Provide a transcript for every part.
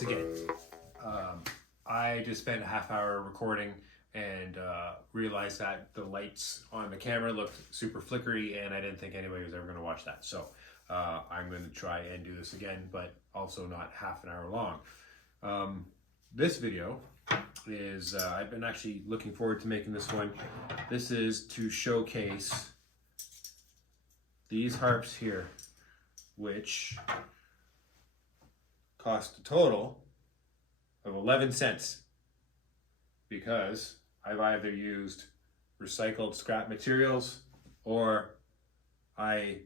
this again. I just spent a half hour recording and realized that the lights on the camera looked super flickery, and I didn't think anybody was ever going to watch that. So I'm going to try and do this again, but also not half an hour long. This video is, I've been actually looking forward to making this one. This is to showcase these harps here, which cost a total of 11 cents because I've either used recycled scrap materials or I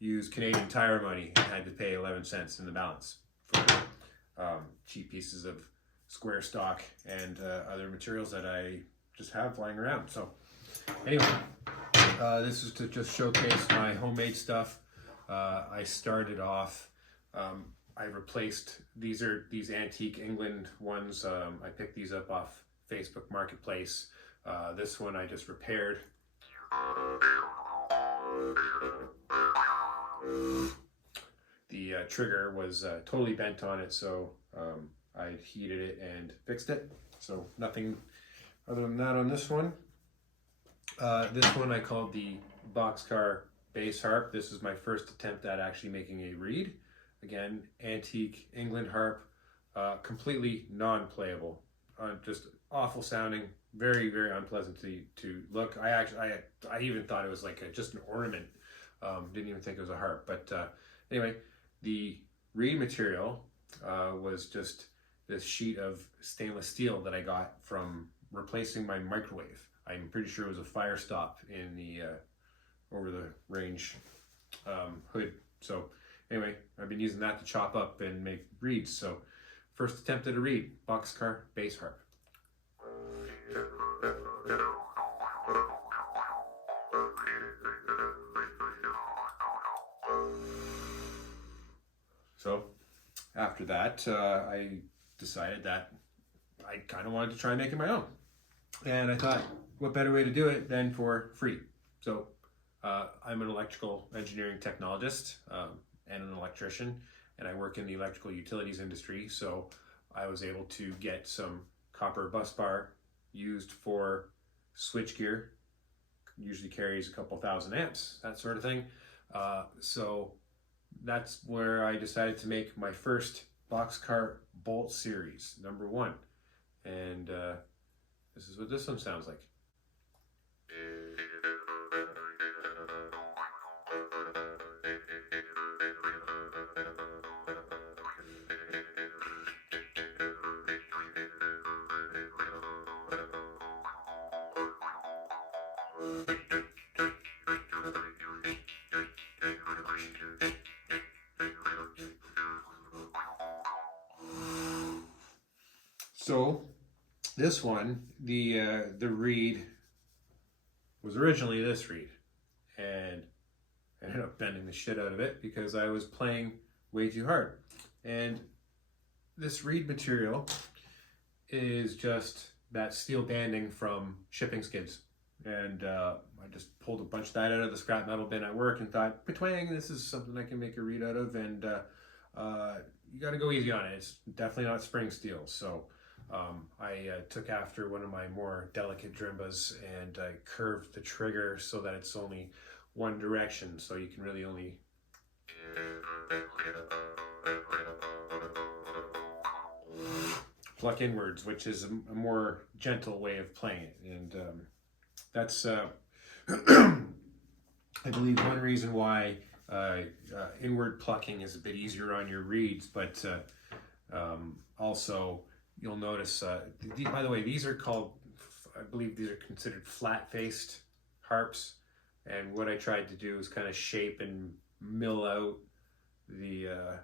used Canadian Tire money and had to pay 11 cents in the balance for cheap pieces of square stock and other materials that I just have lying around. So anyway, this is to just showcase my homemade stuff. I started off, I replaced, these antique England ones. I picked these up off Facebook Marketplace. This one I just repaired. The trigger was totally bent on it, so I heated it and fixed it. So nothing other than that on this one. This one I called the Boxcar bass harp. This is my first attempt at actually making a reed. Again, antique England harp, completely non-playable, just awful sounding, very, very unpleasant to look. I even thought it was like just an ornament. Didn't even think it was a harp. But anyway, the reed material was just this sheet of stainless steel that I got from replacing my microwave. I'm pretty sure it was a fire stop in the over the range hood. So anyway, I've been using that to chop up and make reeds. So first attempt at a reed, Boxcar bass harp. So after that, I decided that I kind of wanted to try making my own. And I thought, what better way to do it than for free? So I'm an electrical engineering technologist and an electrician, and I work in the electrical utilities industry. So I was able to get some copper bus bar used for switchgear, usually carries a couple thousand amps, that sort of thing. So that's where I decided to make my first Boxcar bolt series, #1. And this is what this one sounds like. So this one, the reed was originally this reed, and I ended up bending the shit out of it because I was playing way too hard. And this reed material is just that steel banding from shipping skids. And I just pulled a bunch of that out of the scrap metal bin at work and thought, twang, this is something I can make a reed out of. And you got to go easy on it. It's definitely not spring steel. So I took after one of my more delicate Drembas and I curved the trigger so that it's only one direction, so you can really only pluck inwards, which is a more gentle way of playing it. And that's I believe one reason why inward plucking is a bit easier on your reeds, but also you'll notice, by the way, these are called, I believe these are considered flat-faced harps. And what I tried to do is kind of shape and mill out the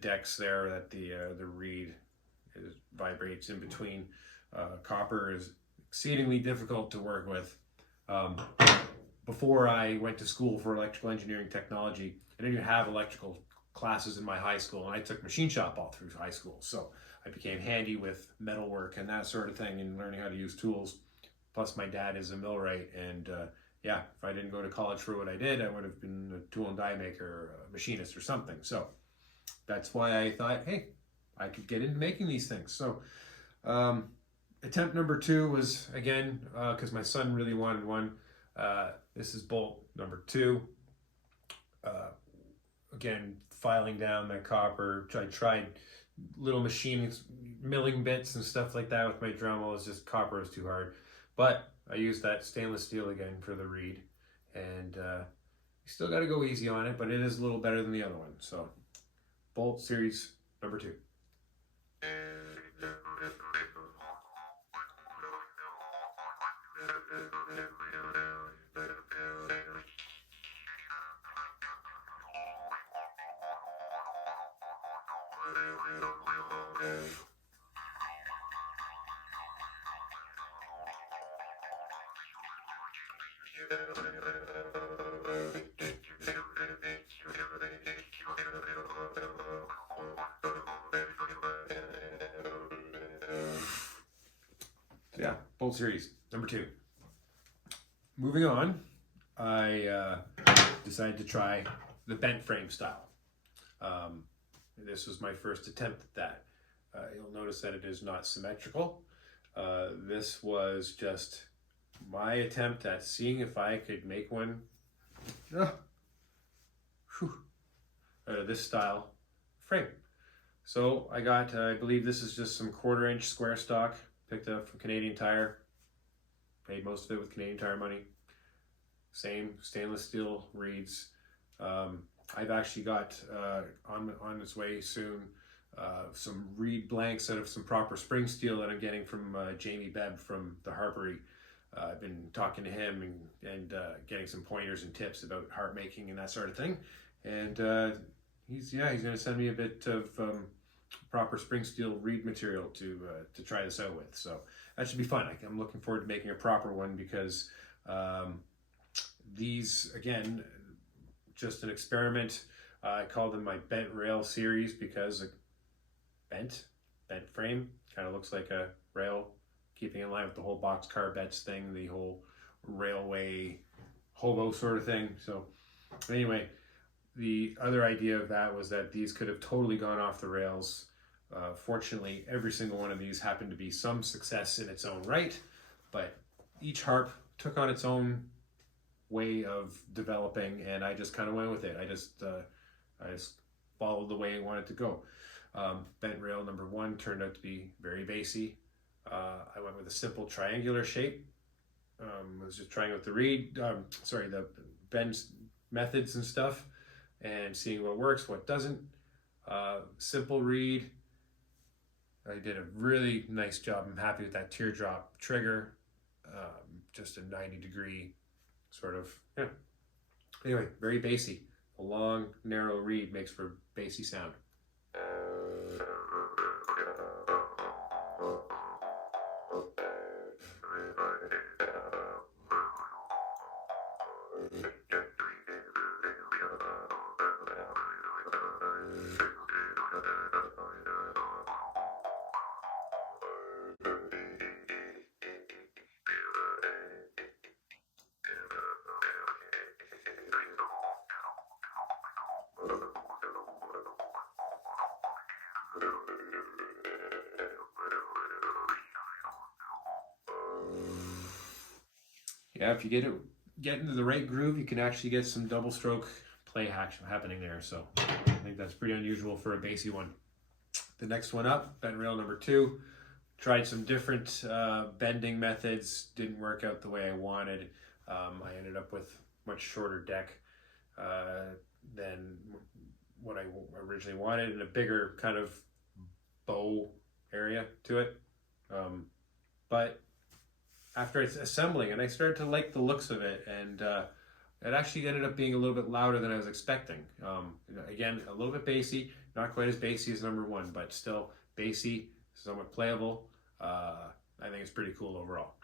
decks there that the reed vibrates in between. Copper is exceedingly difficult to work with. Before I went to school for electrical engineering technology, I didn't even have electrical classes in my high school, and I took machine shop all through high school. So I became handy with metalwork and that sort of thing and learning how to use tools. Plus my dad is a millwright, and yeah, if I didn't go to college for what I did, I would have been a tool and die maker, or a machinist or something. So that's why I thought, hey, I could get into making these things. So attempt number 2 was, again, because my son really wanted one. This is bolt number 2. Again, filing down the copper. I tried little machining, milling bits and stuff like that with my Dremel. It's just copper is too hard. But I used that stainless steel again for the reed. And you still got to go easy on it, but it is a little better than the other one. So bolt series number 2. So yeah, bolt series number 2. Moving on, I decided to try the bent frame style. This was my first attempt at that. You'll notice that it is not symmetrical. This was just my attempt at seeing if I could make one out of this style frame. So I got, I believe this is just some 1/4 inch square stock, picked up from Canadian Tire. Paid most of it with Canadian Tire money. Same stainless steel reeds. I've actually got on its way soon some reed blanks out of some proper spring steel that I'm getting from Jamie Bebb from the Harpery. I've been talking to him and getting some pointers and tips about harp making and that sort of thing. And he's going to send me a bit of proper spring steel reed material to try this out with. So that should be fun. I'm looking forward to making a proper one because these, again, just an experiment. I call them my bent rail series because a bent frame kind of looks like a rail, keeping in line with the whole boxcar bets thing, the whole railway hobo sort of thing. So anyway, the other idea of that was that these could have totally gone off the rails. Fortunately, every single one of these happened to be some success in its own right, but each harp took on its own way of developing, and I just kind of went with it. I just followed the way I wanted to go. Bent rail number 1 turned out to be very bassy. I went with a simple triangular shape. I was just trying out the reed, the bend methods and stuff, and seeing what works, what doesn't. Simple reed. I did a really nice job. I'm happy with that teardrop trigger. Just a 90-degree sort of, yeah. Anyway, very bassy. A long, narrow reed makes for bassy sound. Yeah, if you get into the right groove, you can actually get some double stroke play happening there. So I think that's pretty unusual for a bassy one. The next one up, bent rail number 2. Tried some different bending methods. Didn't work out the way I wanted. I ended up with much shorter deck than what I originally wanted, and a bigger kind of bow area to it. But after it's assembling, and I started to like the looks of it, and it actually ended up being a little bit louder than I was expecting. Again, a little bit bassy, not quite as bassy as number 1, but still bassy, somewhat playable. I think it's pretty cool overall.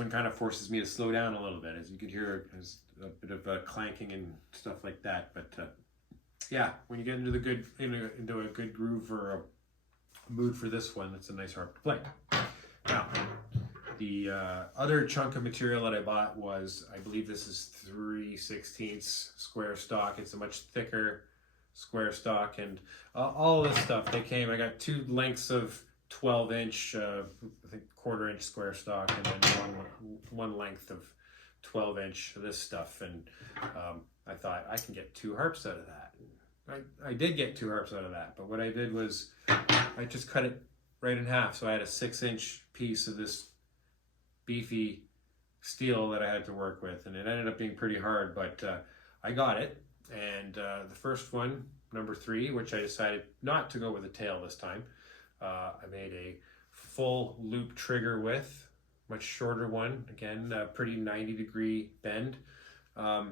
one kind of forces me to slow down a little bit. As you can hear, there's a bit of clanking and stuff like that. But yeah, when you get into a good groove or a mood for this one, it's a nice harp to play. Now, the other chunk of material that I bought was, I believe this is 3/16 square stock. It's a much thicker square stock, and all this stuff, they came, I got 2 lengths of 12-inch, I think 1/4 inch square stock, and then one length of 12-inch of this stuff, and I thought I can get 2 harps out of that. I did get 2 harps out of that, but what I did was I just cut it right in half, so I had a 6-inch piece of this beefy steel that I had to work with, and it ended up being pretty hard, but I got it. And the first one, number 3, which I decided not to go with a tail this time, I made a full loop trigger with, much shorter one, again, a pretty 90-degree bend, a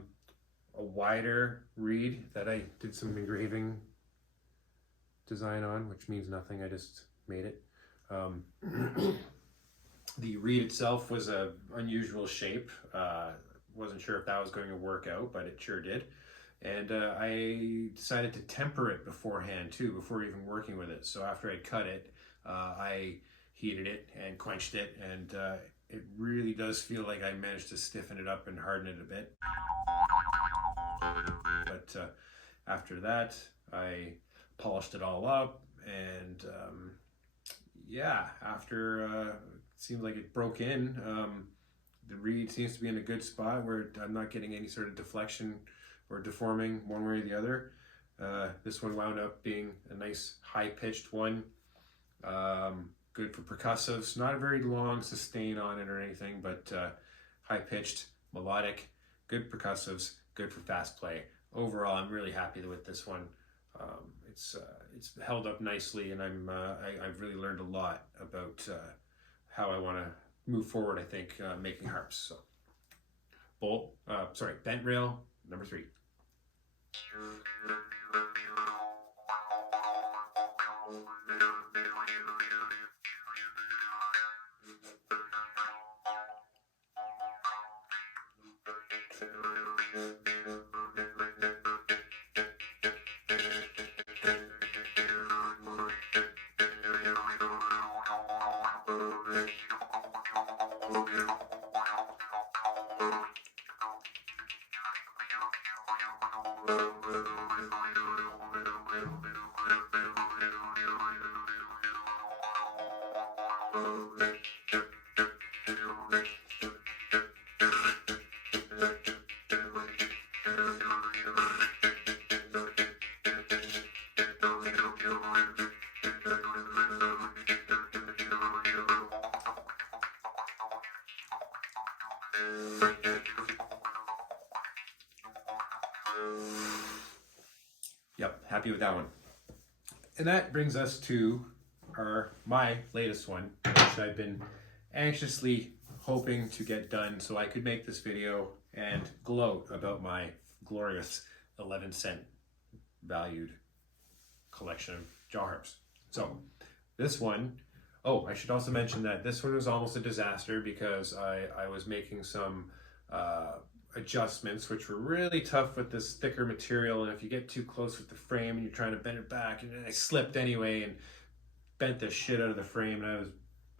wider reed that I did some engraving design on, which means nothing, I just made it. The reed itself was an unusual shape. Wasn't sure if that was going to work out, but it sure did. And I decided to temper it beforehand too, before even working with it. So after I cut it, I heated it and quenched it, and it really does feel like I managed to stiffen it up and harden it a bit. But after that, I polished it all up, and yeah, after it seemed like it broke in, the reed seems to be in a good spot where I'm not getting any sort of deflection or deforming one way or the other. This one wound up being a nice high-pitched one, good for percussives, not a very long sustain on it or anything, but high-pitched, melodic, good percussives, good for fast play. Overall, I'm really happy with this one. It's held up nicely, and I've really learned a lot about how I want to move forward, I think, making harps. So, bent rail, number 3. Yep, happy with that one. And that brings us to my latest one, which I've been anxiously hoping to get done so I could make this video and gloat about my glorious 11-cent valued collection of jaw harps. So this one, oh, I should also mention that this one was almost a disaster because I was making some adjustments which were really tough with this thicker material, and if you get too close with the frame and you're trying to bend it back, and I slipped anyway and bent the shit out of the frame, and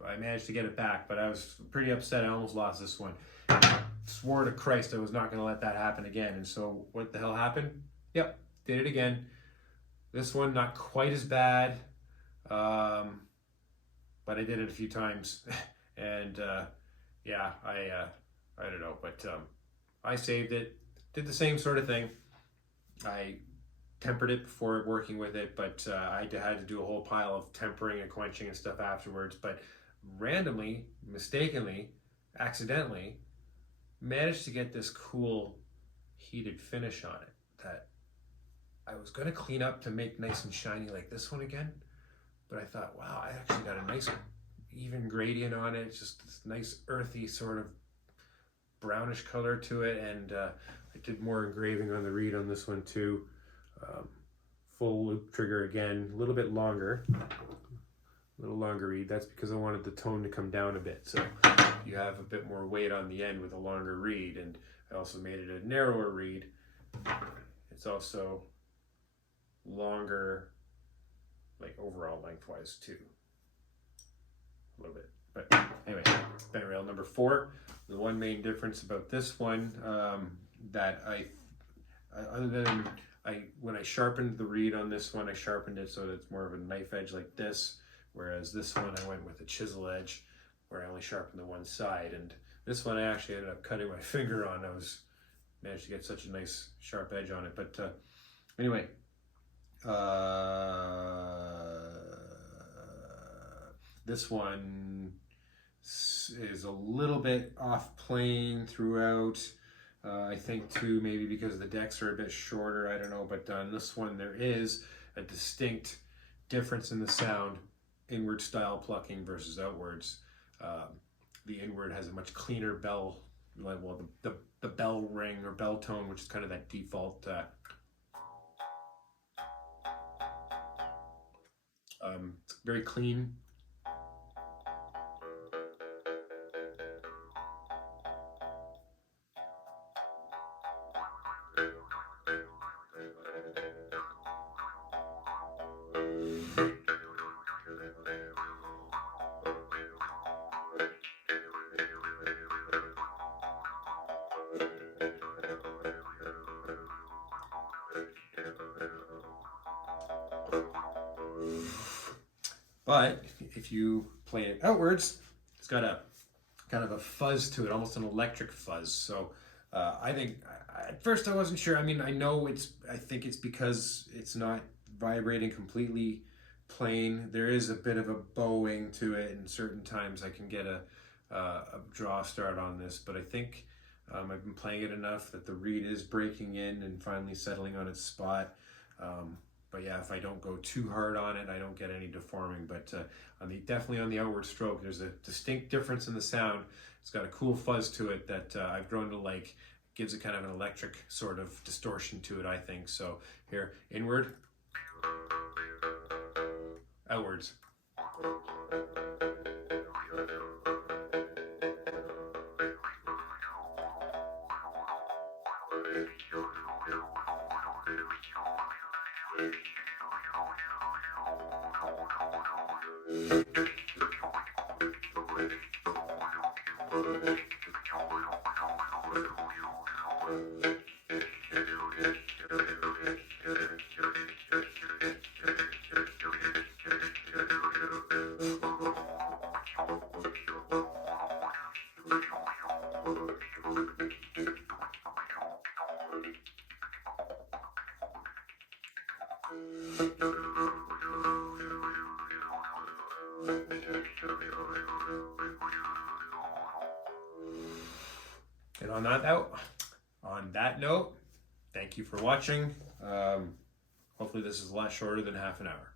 I managed to get it back, but I was pretty upset. I almost lost this one. Swore to Christ I was not going to let that happen again. And so what the hell happened? Yep, did it again. This one not quite as bad, but I did it a few times. And yeah, I don't know, but I saved it, did the same sort of thing. I tempered it before working with it, but I had to do a whole pile of tempering and quenching and stuff afterwards. But randomly, mistakenly, accidentally, managed to get this cool heated finish on it that I was going to clean up to make nice and shiny like this one again. But I thought, wow, I actually got a nice even gradient on it. It's just this nice earthy sort of brownish color to it. And I did more engraving on the reed on this one too. Full loop trigger again, a little bit longer a little longer reed. That's because I wanted the tone to come down a bit. So you have a bit more weight on the end with a longer reed, and I also made it a narrower reed. It's also longer, like overall lengthwise too, a little bit. But anyway, bent rail number 4. The one main difference about this one that other than when I sharpened the reed on this one, I sharpened it so that it's more of a knife edge like this, whereas this one I went with a chisel edge where I only sharpened the one side. And this one I actually ended up cutting my finger on. I managed to get such a nice sharp edge on it. But anyway, this one is a little bit off plane throughout. I think too, maybe because the decks are a bit shorter, I don't know, but on this one there is a distinct difference in the sound, inward style plucking versus outwards. The inward has a much cleaner bell, well, the bell ring or bell tone, which is kind of that default it's very clean. But if you play it outwards, it's got a kind of a fuzz to it, almost an electric fuzz. So I think at first I wasn't sure. I mean, I think it's because it's not vibrating completely plain. There is a bit of a bowing to it, and certain times I can get a draw start on this. But I think I've been playing it enough that the reed is breaking in and finally settling on its spot. But yeah, if I don't go too hard on it, I don't get any deforming. But definitely on the outward stroke, there's a distinct difference in the sound. It's got a cool fuzz to it that I've grown to like. It gives it kind of an electric sort of distortion to it, I think. So here, inward, outwards. And on that note, thank you for watching. Hopefully this is a lot shorter than half an hour.